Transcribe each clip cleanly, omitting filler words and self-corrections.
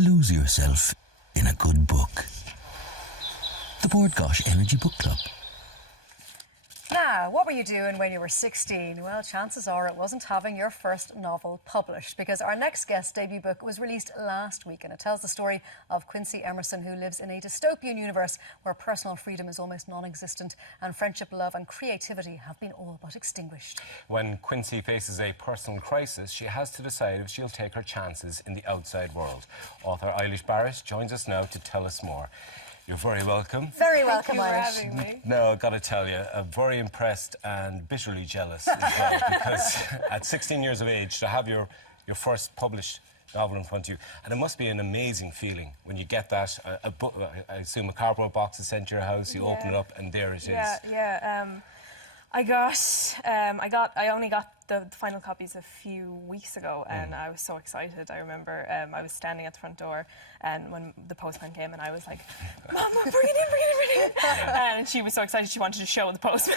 Lose yourself in a good book. The Board Gosh Energy Book Club. Now, what were you doing when you were 16? Well, chances are it wasn't having your first novel published, because our next guest's debut book was released last week, and it tells the story of Quincy Emerson, who lives in a dystopian universe where personal freedom is almost non-existent and friendship, love and creativity have been all but extinguished. When Quincy faces a personal crisis, she has to decide if she'll take her chances in the outside world. Author Eilish Barrett joins us now to tell us more. You're very welcome. Very welcome, Thank you Eilish. for having me. No, I've got to tell you, I'm very impressed and bitterly jealous as well, because at 16 years of age, to have your first published novel in front of you, and it must be an amazing feeing when you get that. I assume a cardboard box is sent to your house, you open it up, and there it is. I only got the final copies a few weeks ago, and I was so excited. I remember I was standing at the front door, and when the postman came, and I was like, "Mom, bring it in!" And she was so excited she wanted to show the postman.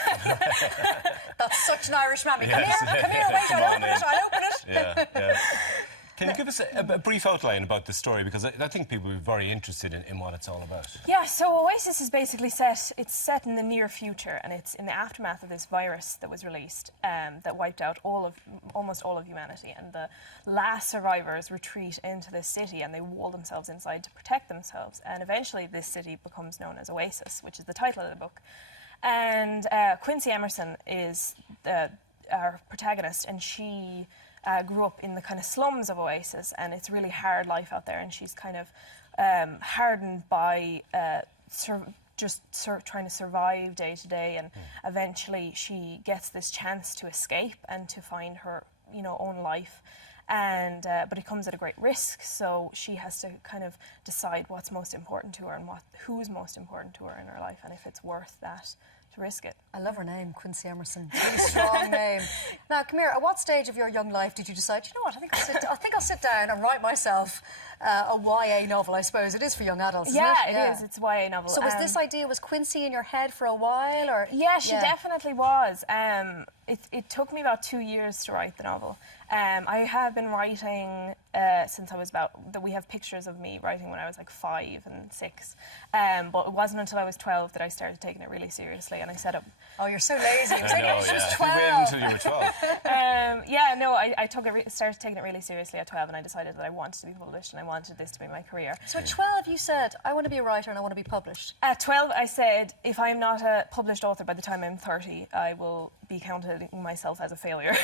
That's such an Irish mammy. Come Yes. here, wait, I'll open it. Yeah. Can you give us a brief outline about the story? Because I think people will be very interested in what it's all about. Yeah, so Oasis is basically set in the near future, and it's in the aftermath of this virus that was released that wiped out almost all of humanity. And the last survivors retreat into this city, and they wall themselves inside to protect themselves. And eventually this city becomes known as Oasis, which is the title of the book. And Quincy Emerson is our protagonist, and she grew up in the kind of slums of Oasis, and it's a really hard life out there, and she's kind of hardened by trying to survive day to day, and eventually she gets this chance to escape and to find her own life, and but it comes at a great risk, so she has to kind of decide what's most important to her and who's most important to her in her life, and if it's worth that to risk it. I love her name, Quincy Emerson. It's a really strong name. Now, come here. At what stage of your young life did you decide, you know what, I think I'll sit down and write myself a YA novel? I suppose it is for young adults, isn't it? Yeah, it is. It's a YA novel. So was Quincy in your head for a while, or? Yeah, she definitely was. It took me about 2 years to write the novel. I have been writing since I was we have pictures of me writing when I was like 5 and 6. But it wasn't until I was 12 that I started taking it really seriously, and I set up... Oh, you're so lazy. It was only when she was 12. You waited until you were 12. I started taking it really seriously at 12, and I decided that I wanted to be published and I wanted this to be my career. So at 12 you said, I want to be a writer and I want to be published. At 12 I said, if I'm not a published author by the time I'm 30, I will be counting myself as a failure.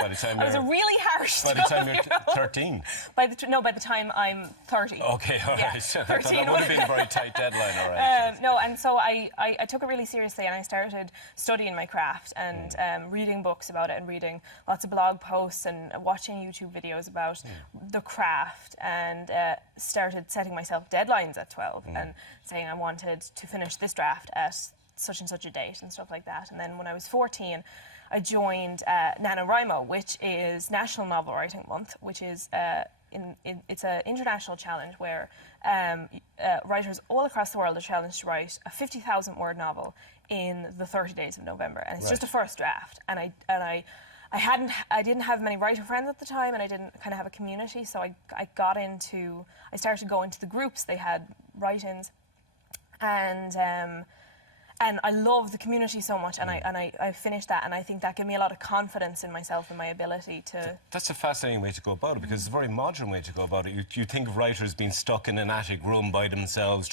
By the time it was a really harsh By the time you're 13? By the time I'm 30. Okay, all right. Yeah, That would have been a very tight deadline, all right. No, and so I took it really seriously, and I started studying my craft and reading books about it, and reading lots of blog posts and watching YouTube videos about the craft, and started setting myself deadlines at 12 and saying I wanted to finish this draft at such and such a date and stuff like that. And then when I was 14, I joined NaNoWriMo, which is National Novel Writing Month, which is it's an international challenge where writers all across the world are challenged to write a 50,000-word novel in the 30 days of November, and it's just a first draft. And I didn't have many writer friends at the time, and I didn't kind of have a community, so I started to go into the groups. They had write-ins, and I love the community so much, and I finished that, and I think that gave me a lot of confidence in myself and my ability to... That's a fascinating way to go about it, because it's a very modern way to go about it. You think of writers being stuck in an attic room by themselves,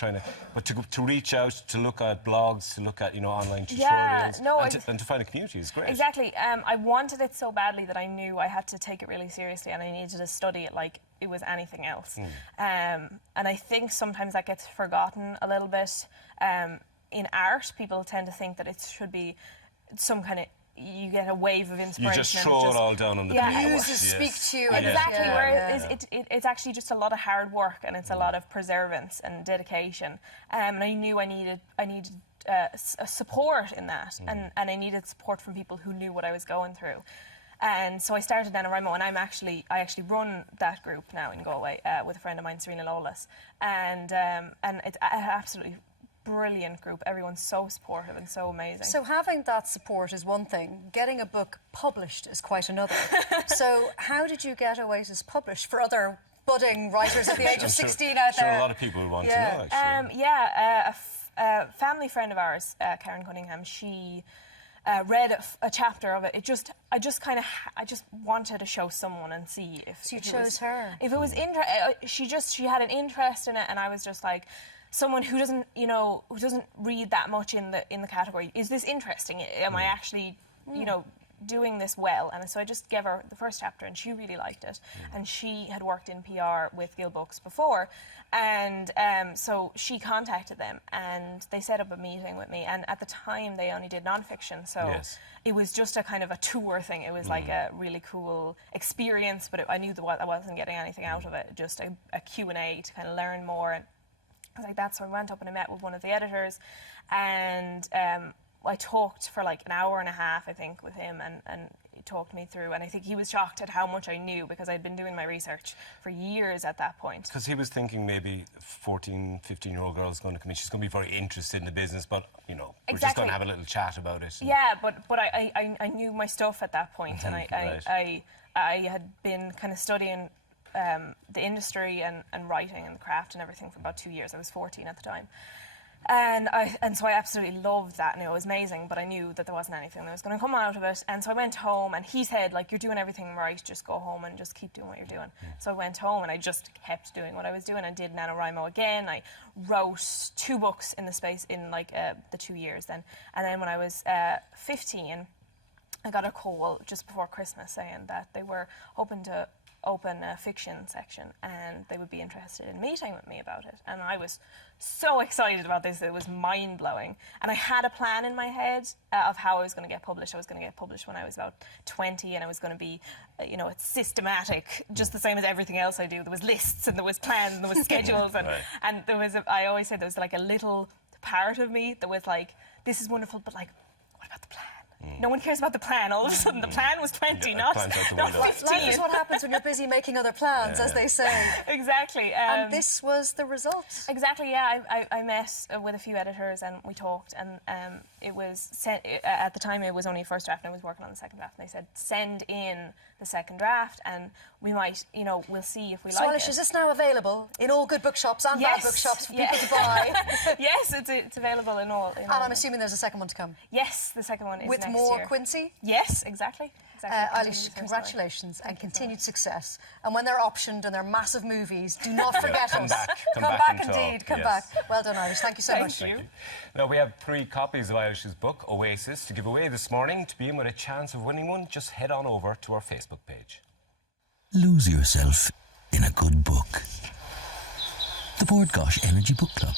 but to reach out, to look at blogs, to look at online tutorials, and to find a community is great. Exactly. I wanted it so badly that I knew I had to take it really seriously, and I needed to study it like it was anything else. And I think sometimes that gets forgotten a little bit. In art, people tend to think that it should be some kind of... You get a wave of inspiration. You just throw it all down on the page. Muses speak to you. Exactly. Whereas it's actually just a lot of hard work, and it's a lot of perseverance and dedication. And I knew I needed support in that, and I needed support from people who knew what I was going through. And so I started NaNoWriMo, and I actually run that group now in Galway with a friend of mine, Serena Lawless, and it's absolutely brilliant group. Everyone's so supportive and so amazing. So having that support is one thing. Getting a book published is quite another. So how did you get Oasis published for other budding writers at the age of 16 out Sure, there. a lot of people would want Yeah. to know, actually. A family friend of ours, Karen Cunningham, she read a chapter of it. I just wanted to show someone and see if. So you if it chose was, her. If it was she had an interest in it, and I was just like, someone who doesn't, who doesn't read that much in the category. Is this interesting? Am I actually, doing this well? And so I just gave her the first chapter, and she really liked it. And she had worked in PR with Gill Books before, and so she contacted them, and they set up a meeting with me. And at the time, they only did non-fiction, so Yes. it was just a kind of a tour thing. It was like a really cool experience, but I knew that I wasn't getting anything out of it. Just a Q&A to kind of learn more. And I was like that, so I went up and I met with one of the editors, and I talked for like an hour and a half, I think, with him, and he talked me through, and I think he was shocked at how much I knew, because I'd been doing my research for years at that point. Because he was thinking maybe 14, 15-year-old girl's going to come in, she's going to be very interested in the business, but, we're just going to have a little chat about it. Yeah, but I knew my stuff at that point, and Right. I had been kind of studying the industry and writing and craft and everything for about 2 years. I was 14 at the time. And so I absolutely loved that, and it was amazing, but I knew that there wasn't anything that was going to come out of it. And so I went home, and he said, like, you're doing everything right, just go home and just keep doing what you're doing. So I went home, and I just kept doing what I was doing. I did NaNoWriMo again. I wrote 2 books in the space in, like, the 2 years then. And then when I was 15, I got a call just before Christmas saying that they were hoping to open a fiction section, and they would be interested in meeting with me about it. And I was so excited about this, it was mind-blowing. And I had a plan in my head of how I was going to get published. I was going to get published when I was about 20, and I was going to be, it's systematic, just the same as everything else I do. There was lists, and there was plans, and there was schedules, and, Right. and there was, I always said there was like a little part of me that was like, this is wonderful, but like, what about the plan? No one cares about the plan. All of a sudden, the plan was 20, Yeah, not plan's out the not window. 15. Life is what happens when you're busy making other plans, as they say. Exactly. And this was the result. Exactly, yeah. I met with a few editors, and we talked, and it was sent, at the time it was only a first draft, and I was working on the second draft, and they said, send in the second draft, and we might, we'll see if we So, like Eilish, it. is this now available in all good bookshops and bad Yes, bookshops for yeah. people to buy? Yes, it's available in all. And I'm assuming there's a second one to come. Yes, the second one is With next more year. Quincy? Yes, exactly. Eilish, congratulations and continued success. And when they're optioned and they're massive movies, do not forget Come us. back. Come Come back back and indeed. talk, Come yes. back. Well done, Eilish. Thank you so much. Thank you. Now, we have 3 copies of Eilish's book, Oasis, to give away this morning. To be in with a chance of winning one, just head on over to our Facebook page. Lose yourself in a good book. The Board Gosh Energy Book Club.